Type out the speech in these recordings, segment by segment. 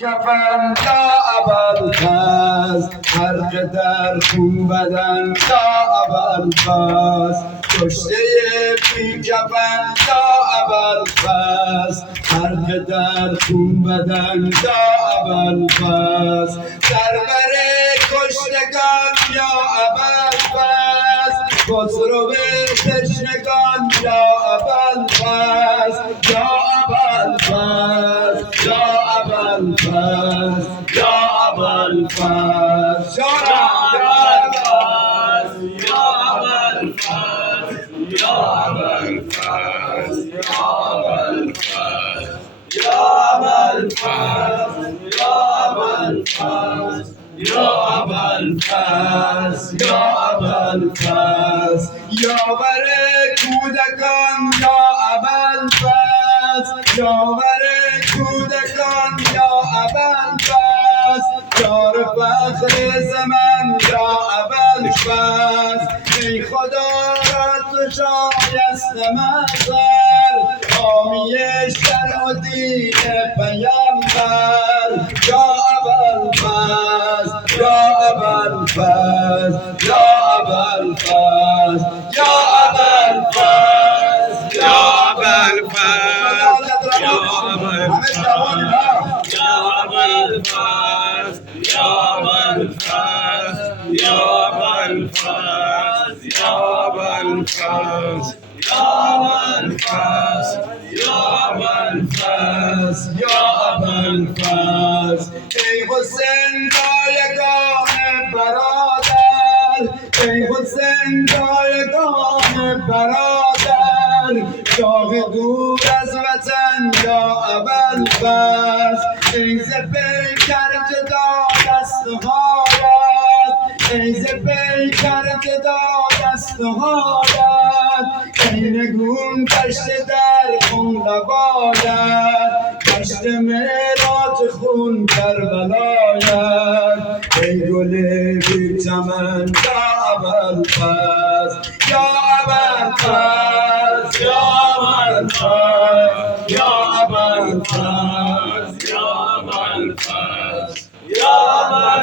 کفن یا ابوالفضل غرق در خون بدن یا ابوالفضل کشته بی کفن یا ابوالفضل غرق در خون بدن یا ابوالفضل سرور کشتگان یا ابوالفضل خسرو تشنگان یا ابوالفضل یا ابوالفضل یا ابوالفضل یا ابوالفضل یا ابوالفضل یا ابوالفضل یا ابوالفضل یا ابوالفضل یا ابوالفضل یا ابوالفضل یاور کودکان یا ابوالفضل یاور کودکان یا ابوالفضل یار فخر زمان یا ابوالفضل ای خدا را تو شایسته محضر حامی شرع و دین پیامبر یا ابوالفضل یا ابوالفضل یا ابوالفضل یا ابوالفضل یا ابوالفضل یا ابوالفضل یا ابوالفضل یا ابوالفضل یا ابوالفضل یا ابوالفضل یا ابوالفضل یا ابوالفضل ای حسین رایگان برادر ای حسین رایگان برادر شاه دور از وطن یا ابوالفضل ای ز پیکر جدا دستهایت ای ز پیکر جدا دستهایت ای نگون گشته در خون لبایت گشته معراج خون کربلایت ای گل بی چمن یا ابوالفضل یا ابوالفضل یا ابوالفضل یا ابوالفضل یا ابوالفضل یا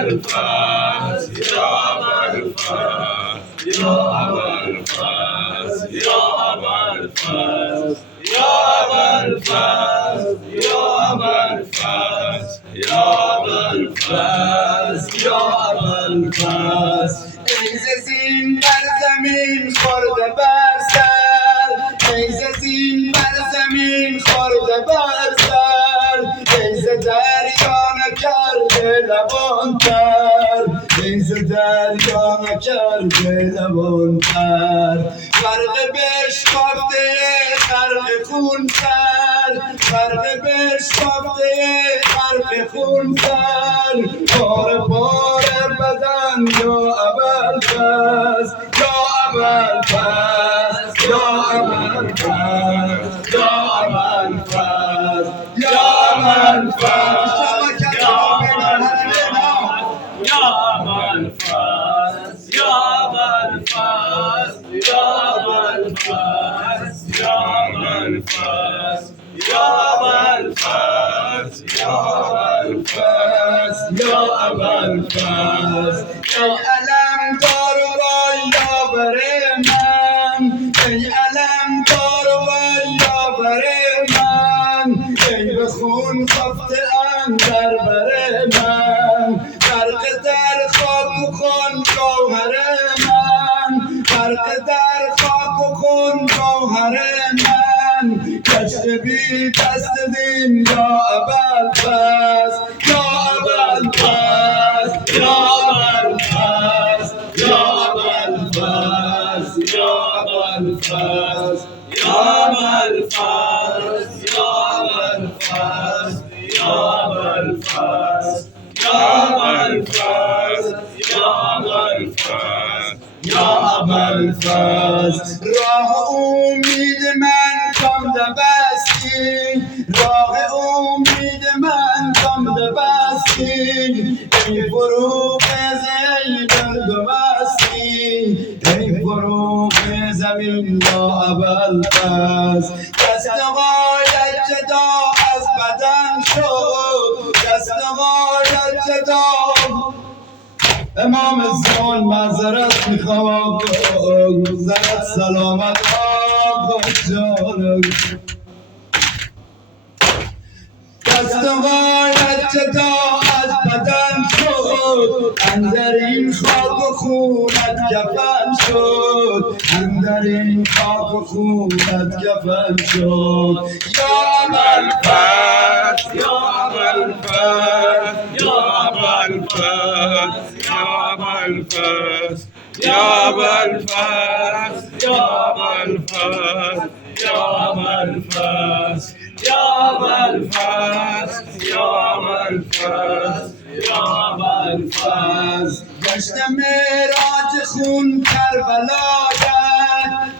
ابوالفضل یا ابوالفضل یا ابوالفضل یا ابوالفضل یا ابوالفضل یا ابوالفضل یا ابوالفضل یا ابوالفضل ای ز زین بر زمین خورده بر سر ای ز زین بر زمین خورده بر سر ای ز دریا نکرده لبان تر ای ز دریا نکرده لبان تر فرق بشکافته خرق خون تر فرق بشکافته خرق خون تر پاره پاره بدن یا ابوالفضل یا ابوالفضل یا ابوالفضل یا ابوالفضل یا ابوالفضل یا ابوالفضل ای علمدار و یاور من ای علمدار و یاور من ای به خون خفته اندر بر من غرق در خاک و خون گوهر من غرق در خاک و خون گوهر من گشته بی دست دین یا ابوالفضل یا ابوالفضل یا ابوالفضل یا ابوالفضل یا ابوالفضل یا ابوالفضل یا ابوالفضل یا ابوالفضل یا ابوالفضل یا ابوالفضل یا ابوالفضل راه امید من کامده بستی راه امید من کامده بستی ای فروغ زیدن دو مستی ای فروغ زمین یا ابوالفضل دست غایت جدا از بدن شد دست ابتدا امام زمان معذرت میخوام زنت سلامت آقا جان دستوارت جدا از بدن شد اندر این خاک و خونت کفن شد اندر این خاک و خونت کفن شد یا ابوالفضل یا ابوالفضل یا ابوالفضل یا ابوالفضل یا ابوالفضل یا ابوالفضل یا ابوالفضل یا ابوالفضل یا ابوالفضل یا ابوالفضل گشت معراج خون کربلایت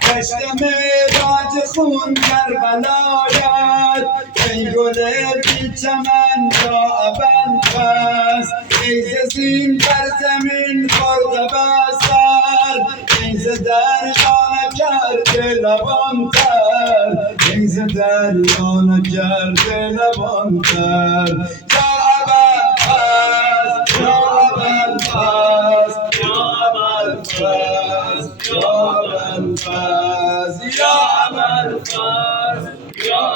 گشت معراج خون کربلایت ای گل بی چمن یا ابوالفضل ای ز زین بر زمین خورده به سر ای ز دریا نکرده لبان‌تر ای ز دریا نکرده لبان‌تر یا ابوالفضل یا ابوالفضل یا ابوالفضل یا ابوالفضل یا ابوالفضل یا